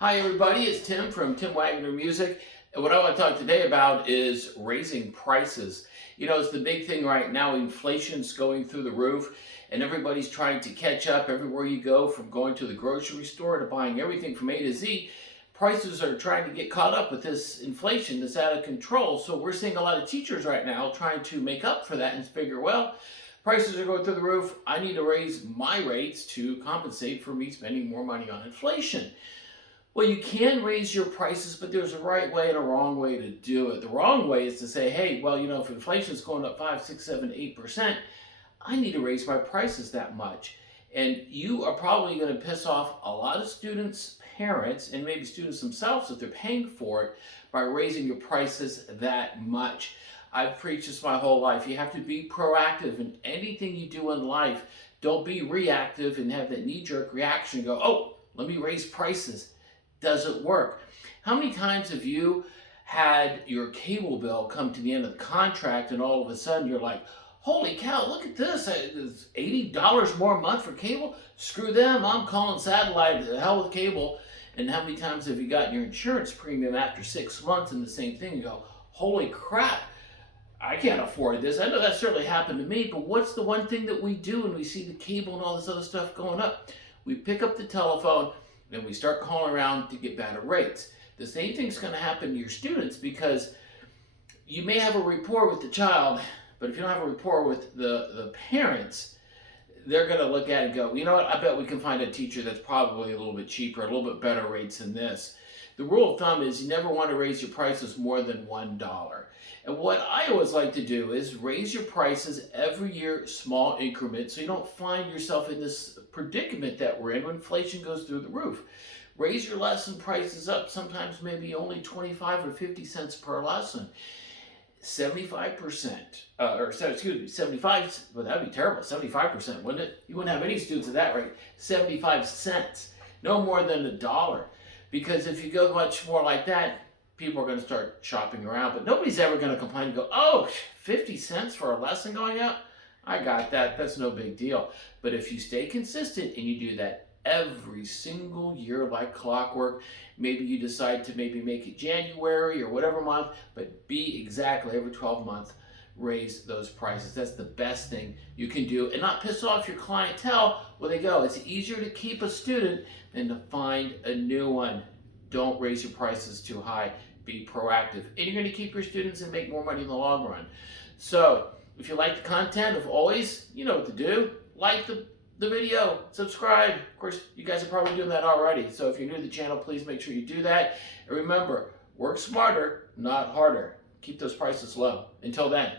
Hi everybody, it's Tim from Tim Wagner Music. And what I want to talk today about is raising prices. It's the big thing right now. Inflation's going through the roof and everybody's trying to catch up everywhere you go, from going to the grocery store to buying everything from A to Z. Prices are trying to get caught up with this inflation that's out of control. So we're seeing a lot of teachers right now trying to make up for that and figure, well, prices are going through the roof. I need to raise my rates to compensate for me spending more money on inflation. Well, you can raise your prices, but there's a right way and a wrong way to do it. The wrong way is to say, hey, well, if inflation's going up 5, 6, 7, 8%, I need to raise my prices that much. And you are probably going to piss off a lot of students, parents, and maybe students themselves if they're paying for it by raising your prices that much. I've preached this my whole life. You have to be proactive in anything you do in life. Don't be reactive and have that knee-jerk reaction and go, oh, let me raise prices. Doesn't work. How many times have you had your cable bill come to the end of the contract and all of a sudden you're like, holy cow, look at this. It's $80 more a month for cable? Screw them. I'm calling satellite. The hell with cable. And how many times have you gotten your insurance premium after 6 months and the same thing? You go, holy crap, I can't afford this. I know that certainly happened to me, but what's the one thing that we do when we see the cable and all this other stuff going up? We pick up the telephone and we start calling around to get better rates. The same thing's going to happen to your students, because you may have a rapport with the child, but if you don't have a rapport with the parents, they're going to look at it and go, you know what, I bet we can find a teacher that's probably a little bit cheaper, a little bit better rates than this. The rule of thumb is you never want to raise your prices more than $1. And what I always like to do is raise your prices every year, small increments, so you don't find yourself in this predicament that we're in when inflation goes through the roof. Raise your lesson prices up, sometimes maybe only 25 or 50 cents per lesson. 75%, 75, well, that'd be terrible, 75%, wouldn't it? You wouldn't have any students at that rate. 75 cents, no more than $1. Because if you go much more like that, people are going to start shopping around. But nobody's ever going to complain and go, oh, 50 cents for a lesson going up? I got that. That's no big deal. But if you stay consistent and you do that every single year like clockwork, maybe you decide to maybe make it January or whatever month, but be exactly every 12 months, raise those prices. That's the best thing you can do, and not piss off your clientele where they go. It's easier to keep a student than to find a new one. Don't raise your prices too high. Be proactive, and you're going to keep your students and make more money in the long run. So if you like the content, of always, you know what to do. Like the video, subscribe. Of course, you guys are probably doing that already. So if you're new to the channel, please make sure you do that. And remember, work smarter, not harder. Keep those prices low. Until then.